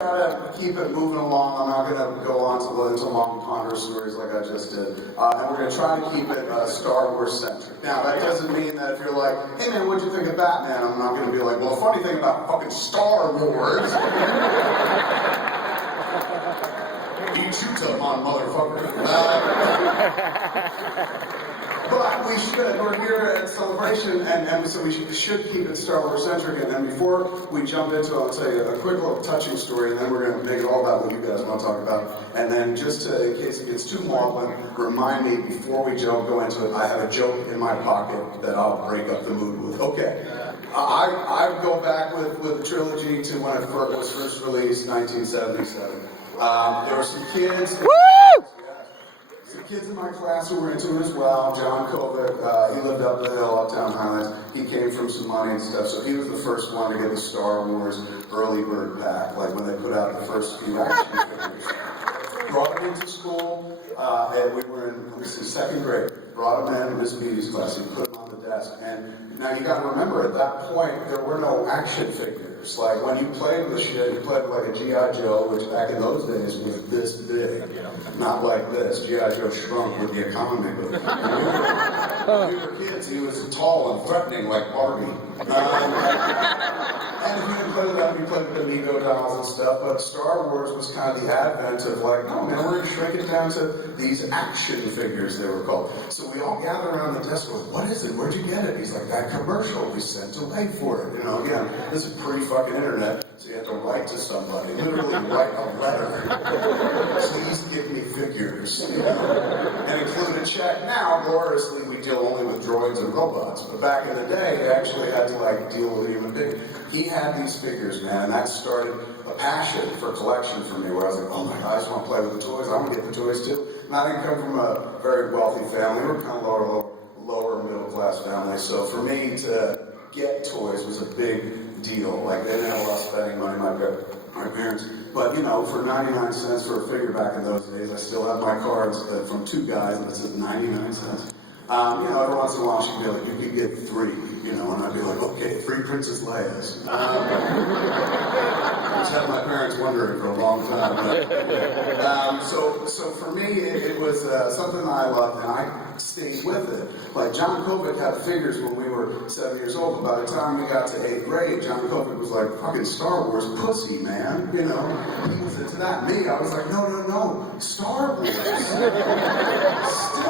Try to keep it moving along. I'm not going to go on to long ponderous stories like I just did. And we're going to try to keep it Star Wars centric. Now, that doesn't mean that if you're like, hey man, what'd you think of Batman? I'm not going to be like, well, funny thing about fucking Star Wars. Eat you to on motherfucker. But we should, we're here at Celebration, and so we should keep it Star Wars centric. And then before we jump into it, I'll tell you a quick little touching story, and then we're going to make it all about what you guys want to talk about. And then just in case it gets too maudlin, remind me before we go into it, I have a joke in my pocket that I'll break up the mood with. Okay. I go back with the trilogy to when it was first released, 1977. There were some kids. Some kids in my class who were into it as well. John Kovic, he lived up the hill, Uptown Highlands. He came from some money and stuff, so he was the first one to get the Star Wars early bird pack, like when they put out the first few action figures. Brought him into school, and we were in, let me see, second grade. Brought him in Miss Beatty's class, he put him on the desk. And now you gotta remember, at that point, there were no action figures. Like when you played with shit, you played like a G.I. Joe, which back in those days was this big. Not like this. G.I. Joe shrunk with the economy. But when we were kids, he was tall and threatening like Barbie. And if you didn't play with them, you played with the Lego dolls and stuff, but Star Wars was kind of the advent of like, no man, we're going to shrink it down to these action figures, they were called. So we all gathered around the desk with, what is it? Where'd you get it? He's like, that commercial, we sent to pay for it. You know, again, this is pre-fucking internet, so you have to write to somebody, literally write a letter. Please give me figures, you know, and include a check. Now, gloriously, we deal only with droids and robots, but back in the day, you actually had to like deal with a human being. He had these figures, man, and that started a passion for collection for me, where I was like, oh my God, I just want to play with the toys. I want to get the toys too. And I didn't come from a very wealthy family. We were kind of lower middle class family. So for me to get toys was a big deal. Like they didn't have a lot of spending money, my parents. But you know, for 99 cents for a figure back in those days, I still have my cards from two guys that said 99 cents. You know, every once in a while she'd be like, you could get 3, you know, and I'd be like, okay, 3 Princess Leia's. Which had my parents wondering for a long time. But, so for me, it was something that I loved, and I stayed with it. Like John Kovic had figures when we were 7 years old, but by the time we got to 8th grade, John Kovic was like, fucking Star Wars pussy, man. You know, he was into that. Me, I was like, no, Star Wars. Still,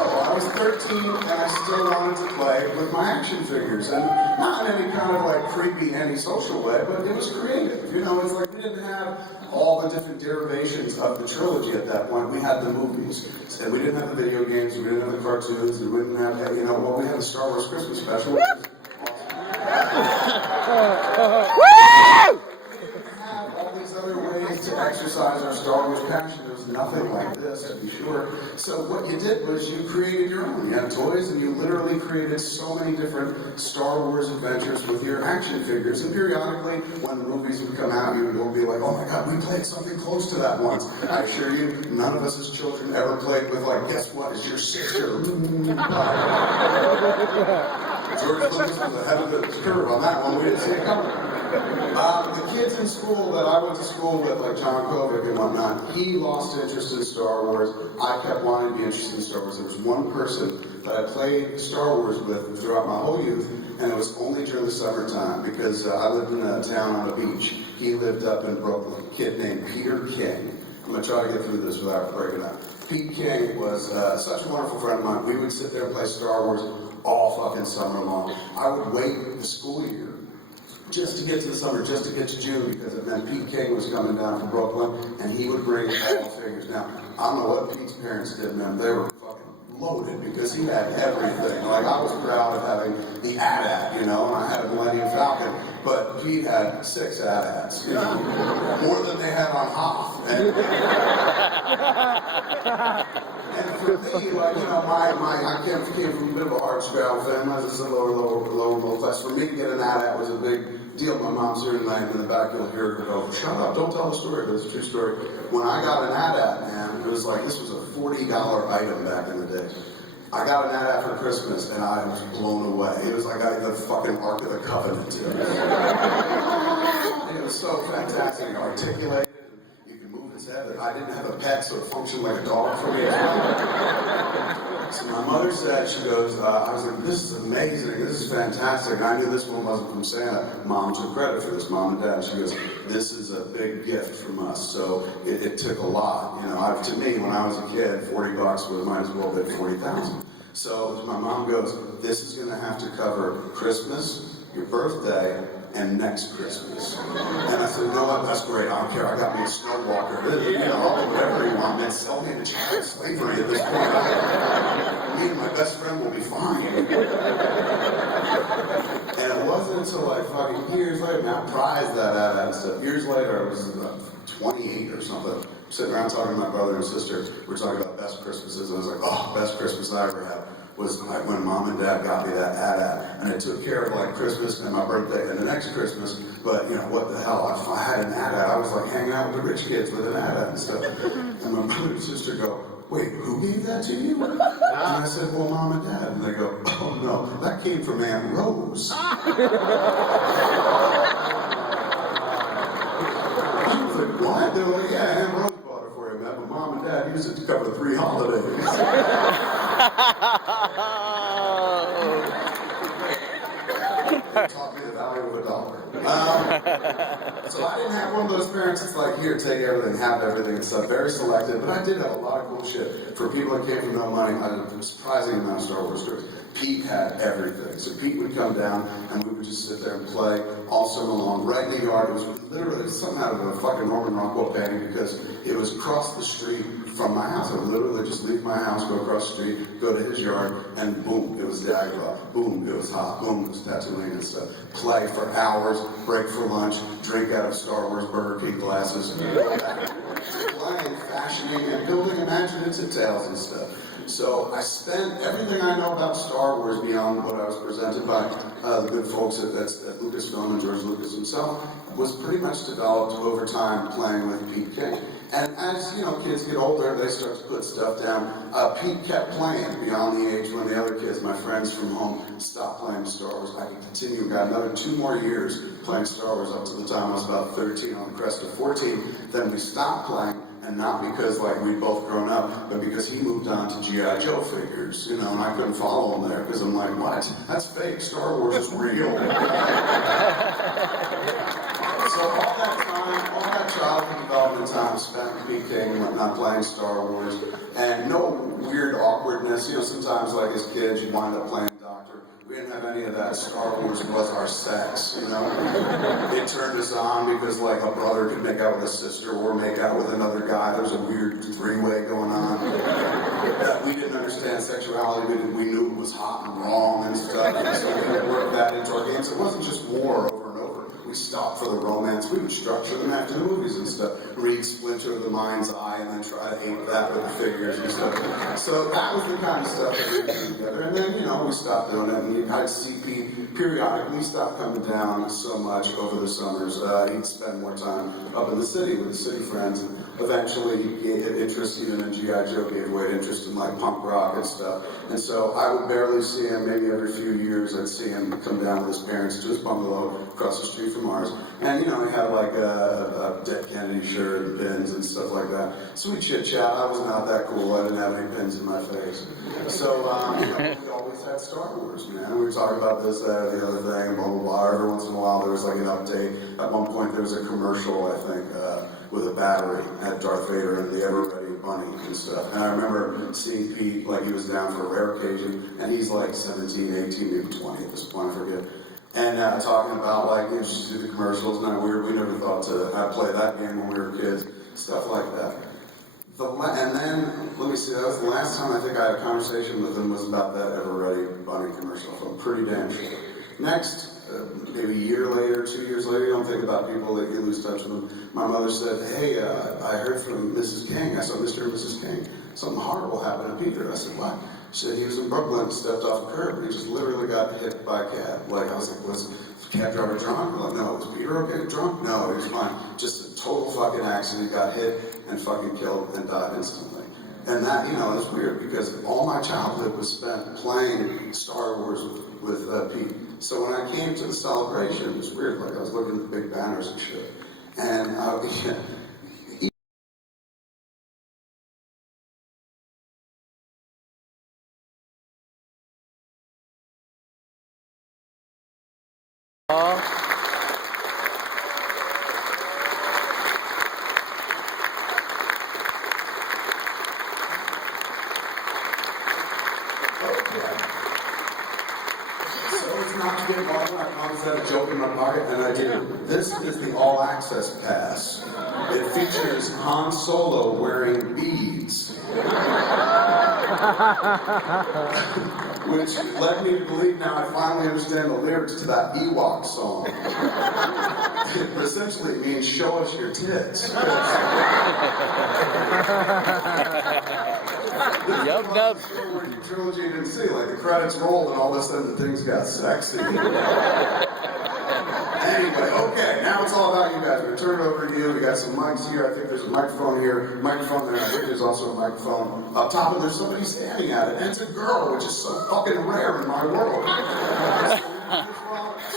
I was 13, and I still wanted to play with my action figures, and not in any kind of like creepy, antisocial way, but it was creative. You know, it's like we didn't have all the different derivations of the trilogy at that point. We had the movies, and we didn't have the video games, we didn't have the cartoons, we didn't have, you know, well, we had the Star Wars Christmas special, which is awesome. All these other ways to exercise our Star Wars passion. There was nothing like this, to be sure. So what you did was you created your own. You had toys, and you literally created so many different Star Wars adventures with your action figures. And periodically, when the movies would come out, you would go be like, oh my God, we played something close to that once. I assure you, none of us as children ever played with, like, guess what, it's your sister. George Lucas was ahead of the curve on that one. We didn't see it coming. The kids in school that I went to school with, like John Kovic and whatnot, he lost interest in Star Wars. I kept wanting to be interested in Star Wars. There was one person that I played Star Wars with throughout my whole youth, and it was only during the summertime, because I lived in a town on the beach. He lived up in Brooklyn, a kid named Peter King. I'm going to try to get through this without breaking up. Pete King was such a wonderful friend of mine. We would sit there and play Star Wars all fucking summer long. I would wait the school year just to get to the summer, just to get to June, because it meant Pete King was coming down from Brooklyn, and he would bring all the figures. Now, I don't know what Pete's parents did, man. They were fucking loaded, because he had everything. Like, I was proud of having the AT-AT, you know, and I had a Millennium Falcon, but Pete had 6 AT-ATs, you know, more than they had on Hoth. And for me, like, you know, I came from a bit of a hard-scrabble family. I was just a lower middle class. For me, to get an AT-AT was a big deal. My mom's here tonight, in the back you'll hear her go, shut up, don't tell the story, but it's a true story. When I got an AT-AT, man, it was like, this was a $40 item back in the day. I got an AT-AT for Christmas, and I was blown away. It was like the fucking Ark of the Covenant. It was so fantastic, articulated. I didn't have a pet, so it functioned like a dog for me as well. So my mother said, she goes, I was like, this is amazing, this is fantastic. And I knew this one wasn't from Santa. Mom took credit for this, Mom and Dad. She goes, this is a big gift from us. So it took a lot. You know, to me, when I was a kid, $40 would might as well have been 40,000. So my mom goes, this is going to have to cover Christmas, your birthday, and next Christmas. And I said, you know what, that's great, I don't care, I got me a snow walker. You know, whatever you want, man, sell me into child slavery at this point. Me and my best friend will be fine. And it wasn't until like fucking years later, man, I prized that out and stuff. Years later, I was 28 or something, sitting around talking to my brother and sister. We were talking about best Christmases, and I was like, oh, best Christmas I ever had was like when Mom and Dad got me that AT-AT, and it took care of like Christmas and my birthday and the next Christmas. But you know what the hell? If I had an AT-AT, I was like hanging out with the rich kids with an AT-AT and stuff. And my brother and sister go, wait, who gave that to you? And I said, well, Mom and Dad. And they go, oh no, that came from Aunt Rose. I was like, what? They were like, yeah, Aunt Rose bought it for you, man. But Mom and Dad used it to cover 3 holidays. Taught me the value of a dollar. So I didn't have one of those parents that's like, here, take everything, have everything and stuff. Very selective, but I did have a lot of cool shit. For people that came from no money, I had a surprising amount of Star Wars stories. Pete had everything. So Pete would come down and we would just sit there and play all summer long, right in the yard. It was literally something out of a fucking Norman Rockwell painting because it was across the street from my house. I would literally just leave my house, go across the street, go to his yard, and boom, it was Dagobah. Boom, it was hot. Boom, it was Tatooine and stuff. Play for hours, break for lunch, drink out of Star Wars Burger King glasses, playing, fashioning, and building imaginative tales and stuff. So I spent everything I know about Star Wars beyond what I was presented by the good folks at Lucasfilm and George Lucas himself was pretty much developed over time playing with Pete King. And as you know, kids get older, they start to put stuff down. Pete kept playing beyond the age when the other kids, my friends from home, stopped playing Star Wars. I could continue, got another 2 more years playing Star Wars up to the time I was about 13 on the crest of 14. Then we stopped playing. And not because like we'd both grown up, but because he moved on to G.I. Joe figures, you know, and I couldn't follow him there because I'm like, what? That's fake. Star Wars is real. So all that time, all that childhood development time spent with Pete King, not playing Star Wars, and no weird awkwardness. You know, sometimes like as kids, you wind up playing doctor. We didn't have any of that. Star Wars was our sex, you know? It turned us on because, like, a brother could make out with a sister or make out with another guy. There was a weird 3-way going on. We didn't understand sexuality. We knew it was hot and wrong and stuff. And so we would work that into our games. It wasn't just war over and over. We stopped for the romance. We would structure them after the movies and stuff. Read Splinter of the Mind's Eye and then try to ape that with the figures and stuff. So that was the kind of stuff that we did together. And then, you know, we stopped doing it. And I'd see Pete periodically. He stopped coming down so much over the summers. He'd spend more time up in the city with his city friends. And eventually, he had interest even in G.I. Joe, gave away interest in like punk rock and stuff. And so I would barely see him. Maybe every few years, I'd see him come down with his parents to his bungalow across the street from ours. And, you know, he had like a Dead Kennedy shirt and pins and stuff like that. So we chit-chat. I was not that cool. I didn't have any pins in my face. So, you know, we always had Star Wars, man. We were talking about this, that, the other thing, blah, blah, blah. Every once in a while, there was like an update. At one point, there was a commercial, I think, with a battery, had Darth Vader and the ever-ready bunny and stuff. And I remember seeing Pete, like he was down for a rare occasion, and he's like 17, 18, maybe 20 at this point, I forget. And talking about like, you know, just do the commercials, not weird, we never thought to play that game when we were kids, stuff like that. And then, let me see, that was the last time I think I had a conversation with him was about that ever-ready bunny commercial, so I'm pretty damn sure. Next, maybe a year later, 2 years later, you don't think about people that you lose touch with them. My mother said, hey, I heard from Mrs. King, I saw Mr. and Mrs. King. Something horrible happened to Peter. I said, what? She said he was in Brooklyn, stepped off a curb, and he just literally got hit by a cab. Like, I was like, was the cab driver drunk? I'm like, no, was Peter okay? Drunk? No, he was fine. Just a total fucking accident. He got hit and fucking killed and died instantly. And that, you know, is weird because all my childhood was spent playing Star Wars with Pete. So when I came to the celebration, it was weird. Like I was looking at the big banners and shit. And So it's not to get involved. I promise I had a joke in my pocket, and I do. This is the All Access Pass. It features Han Solo wearing beads. Which led me to believe now I finally understand the lyrics to that Ewok song. It essentially means show us your tits. Yup. Trilogy you didn't see, like the credits rolled and all of a sudden things got sexy. Anyway, okay, now it's all about you guys. We're gonna turn it over to you. We got some mics here. I think there's a microphone here, microphone there. I think there's also a microphone up top, and there's somebody standing at it, and it's a girl, which is so fucking rare in my world.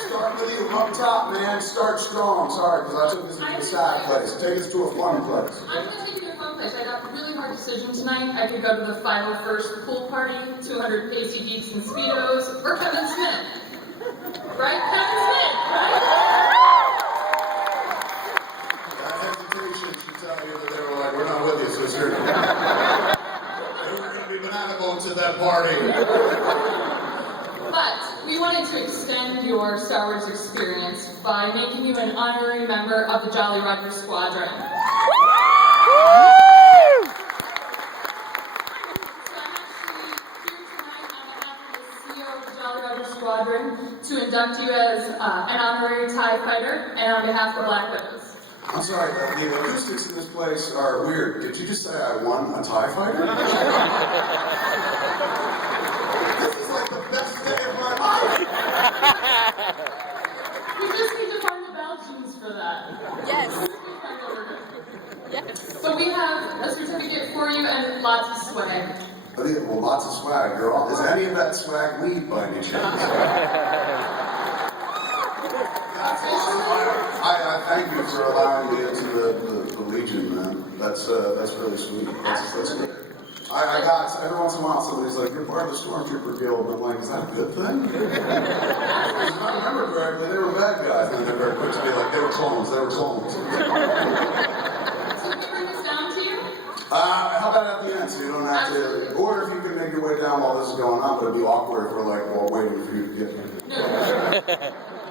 Start with you up top, man. Start strong. Sorry, because I took this into a sad place. Take us to a fun place. I'm going to take you to a fun place. I got a really hard decision tonight. I could go to the 501st pool party, 200 Casey Geeks and Speedos, or Kevin Smith. Right? Kevin Smith, right? That hesitation should tell you that they were like, we're not with you, sister. They were going to be banana boats at that party. But we wanted to extend your Star Wars experience by making you an honorary member of the Jolly Roger Squadron. So I'm actually here tonight on behalf of the CEO of the Jolly Roger Squadron to induct you as an honorary TIE fighter and on behalf of the Black Widows. I'm sorry, the acoustics in this place are weird. Did you just say I won a TIE fighter? This is like the best day of my life. We just need to find the Belgians for that. Yes. Yes. So we have a certificate for you and lots of swag. Well, lots of swag, girl. Is any of that swag weed by any chance? That's awesome. I thank you for allowing me into the Legion, man. That's really sweet. That's good. I got every once in a while somebody's like, you're part of the Stormtrooper Guild, and I'm like, is that a good thing? If I remember correctly, they were bad guys, and then they're very quick to be like, they were clones. So can we bring this down to you? How about at the end, so you don't have to, or if you can make your way down while this is going on, but it'd be awkward if we're like, well, waiting for you to get here. No.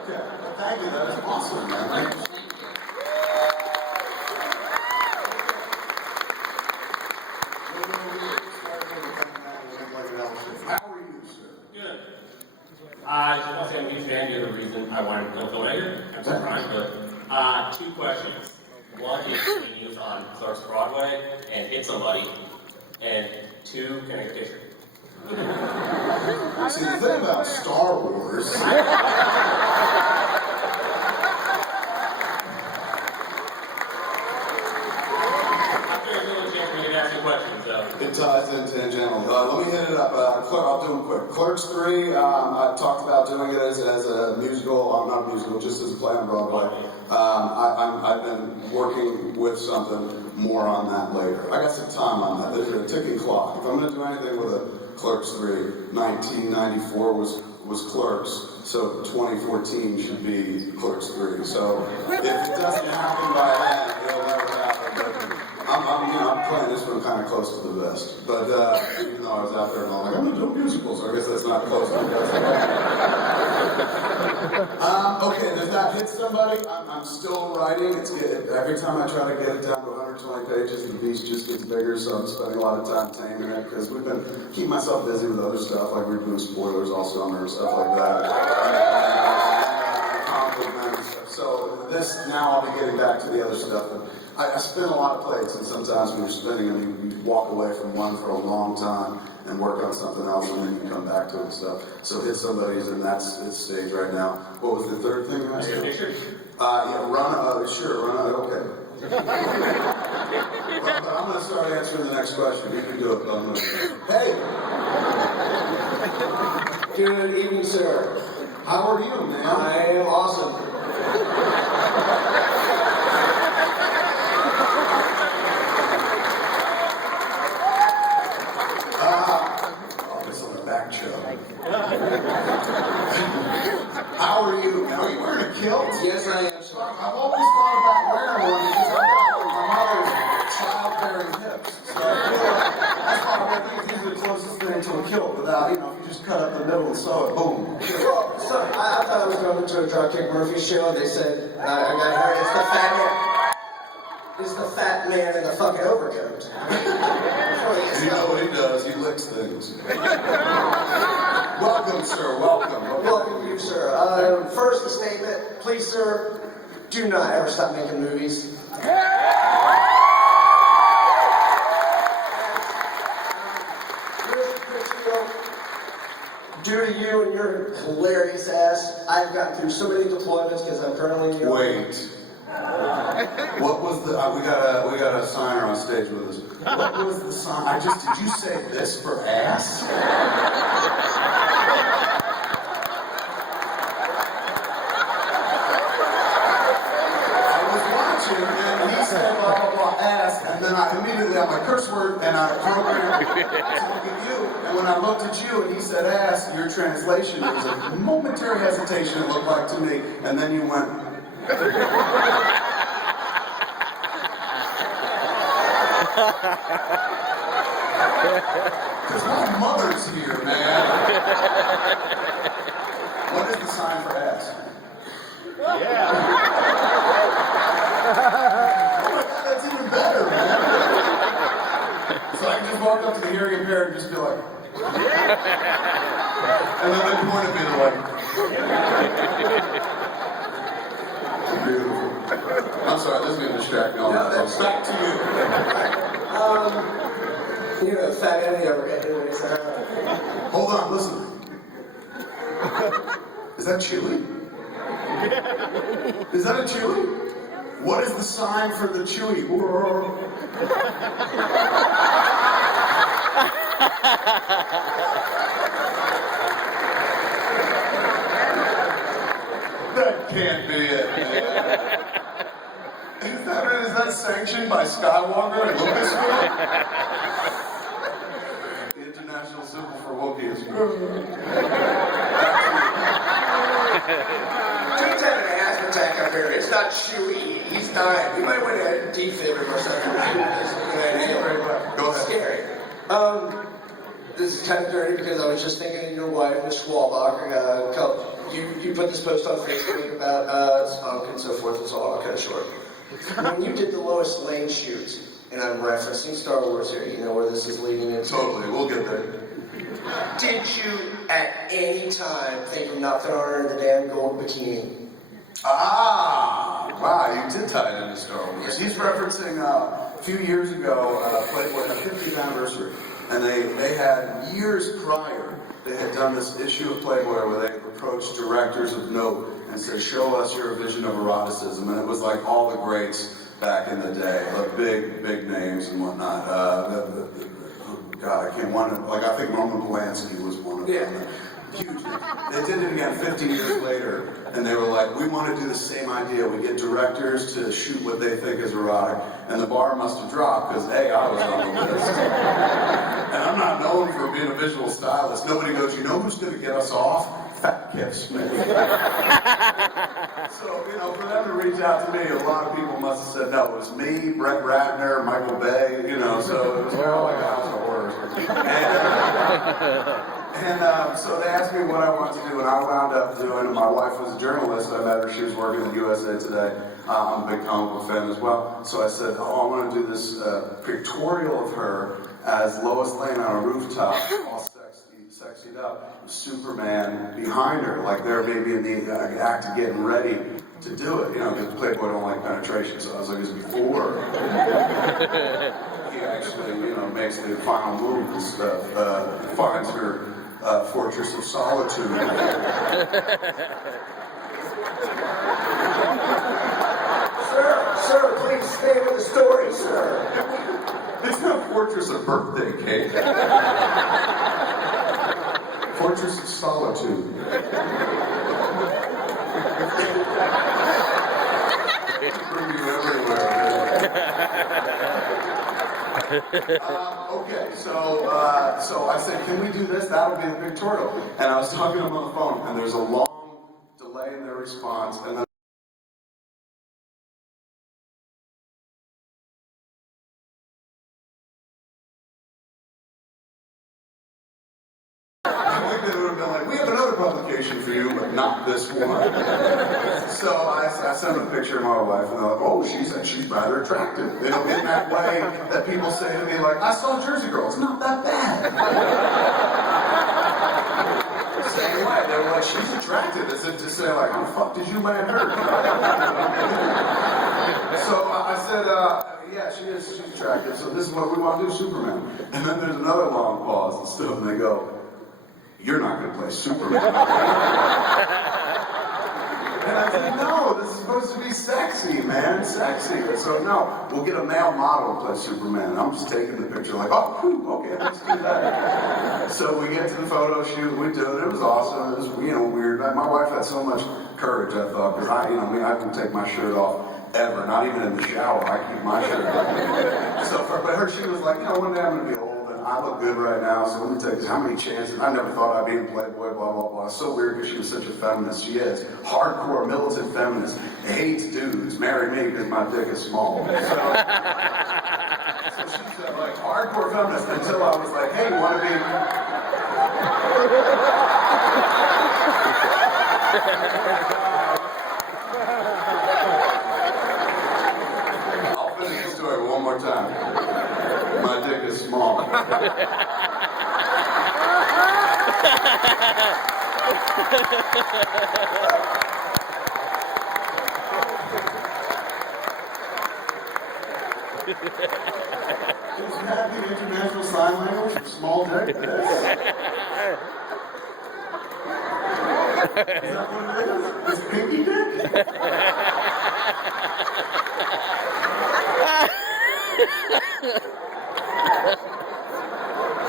Okay, thank you, that is awesome, man. Thank you. How are you, sir? Good. I just want to say I'm a huge fan. You're the reason I wanted to become a filmmaker. I'm surprised, but two questions. One is when you was on Clark's Broadway and hit somebody, and two, can I get a picture? See, the thing about Star Wars. It ties in tangentially. Let me hit it up. I'll do it quick. Clerks 3, I talked about doing it as a musical, not a musical, just as a play on Broadway. I've been working with something more on that later. I got some time on that. There's a ticking clock. If I'm going to do anything with a Clerks 3, 1994 was Clerks, so 2014 should be Clerks 3. So if it doesn't happen by then, it'll never happen. I'm playing this one kind of close to the vest, but even though I was out there and I'm like, I'm gonna do musicals, so I guess that's not close to the vest. Okay, does that hit somebody? I'm still writing. Every time I try to get it down to 120 pages, the beast just gets bigger, so I'm spending a lot of time taming it, because we've been keeping myself busy with other stuff, like we're doing spoilers all summer and stuff like that. So this, now I'll be getting back to the other stuff. I spin a lot of plates, and sometimes when you're spinning them, you walk away from one for a long time and work on something else, and then you come back to it and stuff. So hit somebody's, and that's its stage right now. What was the third thing you asked? Run, okay. But I'm going to start answering the next question. You can do it. Hey! Good evening, sir. How are you, man? I am awesome. How are you? Now, are you wearing cut up the middle and saw it, boom. Well, so I thought I was going to a Dropkick Murphy show, and they said, I got heard it's the fat man. It's the fat man in the fucking overcoat. You know what he does? He licks things. Welcome, sir. Welcome. Welcome you, sir. First, a statement. Please, sir, do not ever stop making movies. Due to you and your hilarious ass, I've gotten through so many deployments because I'm currently in the Army. Wait. What was the? We got a signer on stage with us. What was the sign? Did you say this for ass? I was watching and he said blah blah blah ass, and then I immediately had my curse word and I programmed to look at you. And when I looked at you and he said ass, your translation, there was a momentary hesitation, it looked like to me, and then you went. Because my mother's here, man. What is the sign for ass? Yeah. Oh my God, that's even better, man. So I can just walk up to the hearing impaired and just be like, and then they point at me and they're like, beautiful. I'm sorry, this is going to distract me all night. Back to you. You know, fat Andy over anyways. Hold on, listen. Is that chili? Is that a chili? What is the sign for the chewy? That can't be it, man. Is that sanctioned by Skywalker and Lucasfilm? The International Symbol for Wokie is. Dude's having an asthma attack up here. It's not Chewy. He's dying. We might want to defib him or something. Go ahead. Scary. This is kind of dirty because I was just thinking of your wife, Miss Schwalbach. You put this post on Facebook about spunk and so forth and so on. I'll cut it short. When you did the Lois Lane shoot, and I'm referencing Star Wars here, you know where this is leading into. Totally, we'll get there. Did you at any time think of not throwing her in the damn gold bikini? Ah, wow, you did tie it into Star Wars. He's referencing a few years ago, Playboy had a 50th anniversary, and they had years prior, they had done this issue of Playboy where they approached directors of note and said, show us your vision of eroticism, and it was like all the greats back in the day, like big names and whatnot. God, I can't want to, like I think Roman Polanski was one of them. Huge. They did it again 50 years later, and they were like, we want to do the same idea. We get directors to shoot what they think is erotic, and the bar must have dropped because A, I was on the list. And I'm not known for being a visual stylist. Nobody goes, you know who's going to get us off? Fat Kiss, maybe. So, you know, for them to reach out to me, a lot of people must have said no. It was me, Brett Ratner, Michael Bay, you know, so it was kind of like a house of horrors. And so they asked me what I wanted to do, and I wound up doing it. My wife was a journalist. I met her. She was working at USA Today. I'm a big comic book fan as well. So I said, oh, I want to do this pictorial of her as Lois Lane on a rooftop, all sexied up, with Superman behind her, like they're maybe in the act of getting ready to do it. You know, because Playboy don't like penetration, so I was like, it's before he actually, you know, makes the final move and stuff, finds her fortress of solitude. Sir, please stay with the story, sir. It's not Fortress of Birthday Cake. Fortress of Solitude. Bring you everywhere. Okay, so I said, can we do this? That'll be the pictorial. And I was talking to them on the phone, and there's a long delay in their response, and then we did it have been like, we have another publication for you, but not this one. So I sent them a picture of my wife, and they're like, oh, she's rather attractive. You know, in that way that people say to me, like, I saw Jersey Girl, it's not that bad. Same way, they were like, she's attractive. As if to say, like, how the fuck did you man her? So I said, yeah, she's attractive, so this is what we want to do, Superman. And then there's another long pause and stuff, and they go, you're not going to play Superman. And I said, no, this is supposed to be sexy, man, sexy. So no, we'll get a male model to play Superman. I'm just taking the picture like, oh, whew, okay, let's do that. So we get to the photo shoot, we do it. It was awesome. It was, weird. My wife had so much courage, I thought, because I don't take my shirt off ever, not even in the shower. I keep my shirt on. But she was like, one day I'm going to be old. I look good right now, so let me tell you how many chances. I never thought I'd be in Playboy, blah, blah, blah. It's so weird because she was such a feminist. She is. Hardcore militant feminist. Hates dudes. Married me because my dick is small. So she's like, hardcore feminist until I was like, hey, you want to be... I'll finish the story one more time. My dick is small. Isn't that the international sign language for small dick? Is that what it is? Is pinky dick?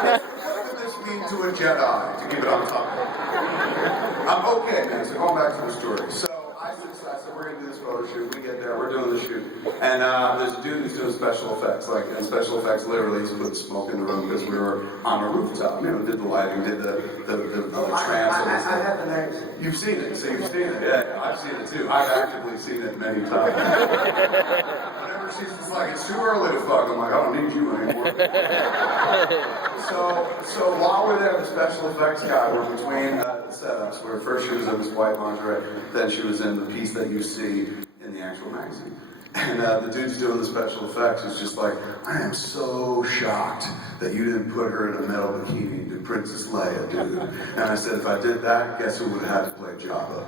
What does this mean to a Jedi, to keep it on topic? Okay, man, so going back to the story. So I said, we're going to do this photo shoot. We get there, we're doing the shoot. And there's a dude who's doing special effects. And special effects literally is putting smoke in the room because we were on a rooftop. Did the lighting, did the trance. I have the names. You've seen it, so you've seen it. Yeah, I've seen it too. I've actively seen it many times. Whenever she's just like, it's too early to fuck, I'm like, I don't need you anymore. So while we're there, the special effects guy, we're between the setups, where first she was in this white lingerie, then she was in the piece that you see in the actual magazine. And the dude's doing the special effects is just like, I am so shocked that you didn't put her in a metal bikini to Princess Leia, dude. And I said, if I did that, guess who would have had to play Jabba?